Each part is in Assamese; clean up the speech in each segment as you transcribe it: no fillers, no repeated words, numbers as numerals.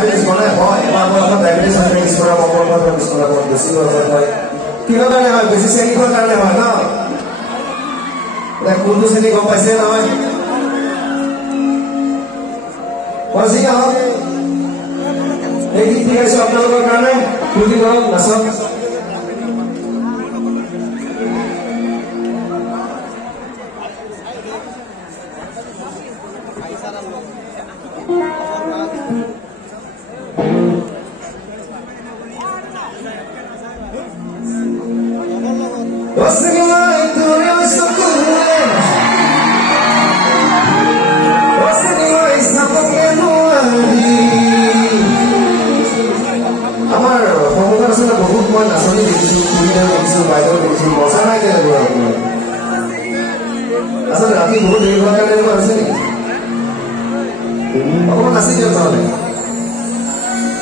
ডায়াবেটিস বলে হয় আমার ডায়াবেটিস আছে কিছুটা বড় বড় কিছুটা বড় বেশি বড় হয় কি কারণে হয় বেশি শ্রেণী কোন কারণে হয় না এটা কোন শ্রেণী কম পাইছে নহয় বসি আহক এই গীত গাইছো আপোনালোকৰ কাৰণে ফুৰ্তি কৰক নাচক राति बहुत देर बाद करने को ऐसे नहीं अब वो नसी चलता है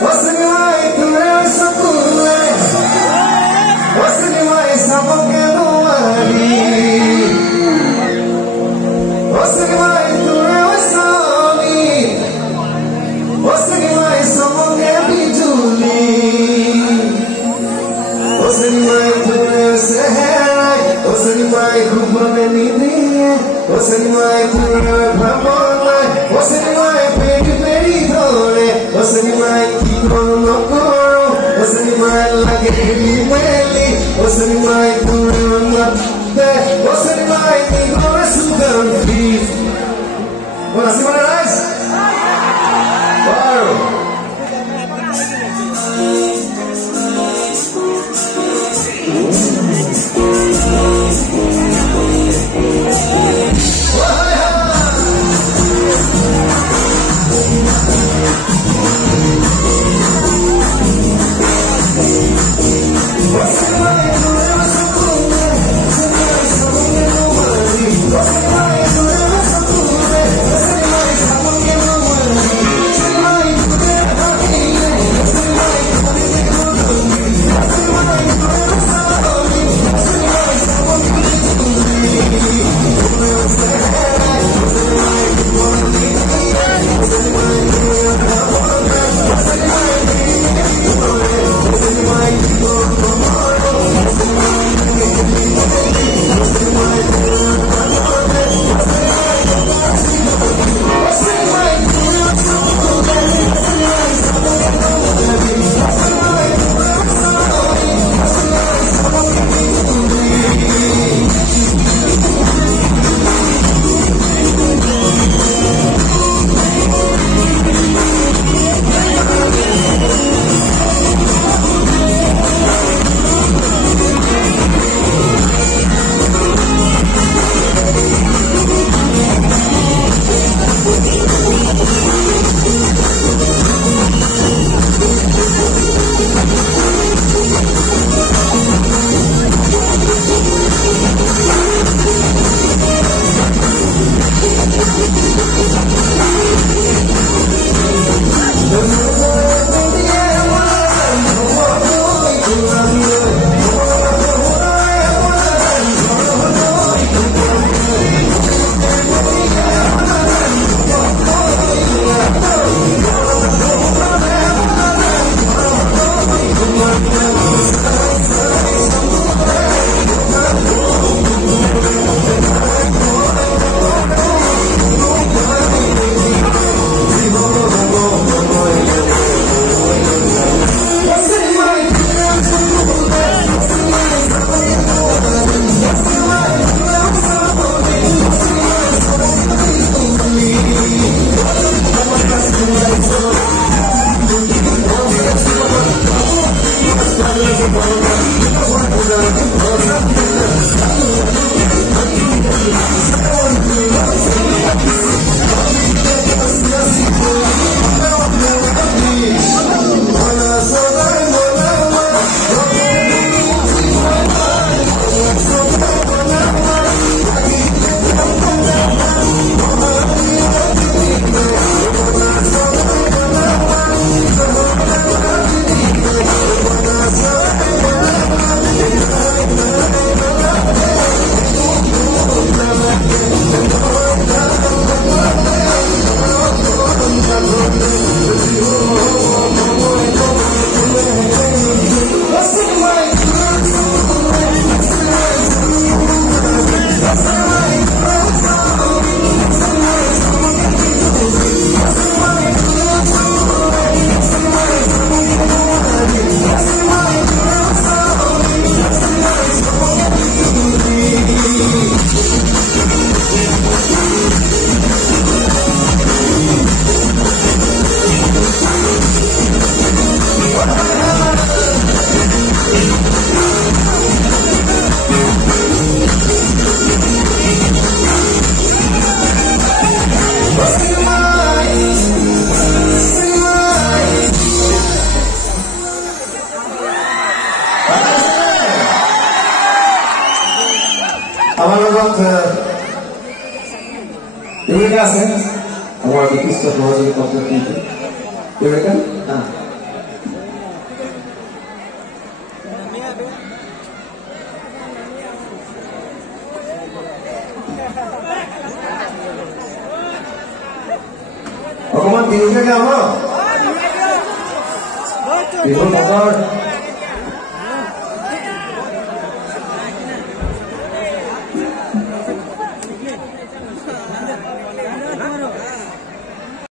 बस निवाई तुम्हें सुकून बस निवाई सबके दुआरी बस निवाई तुम्हें सामी बस निवाई सबके बिजुली बस निवाई तुम्हें सहरा बस निवाई घुमने नींद What's in my লগত ইউৰেকা আছে আমাৰ বিশিষ্ট সহযোগী পত্ৰশিল্পী ইউৰেকা অকমান বিহুকে গাম বিহুৰ বতৰ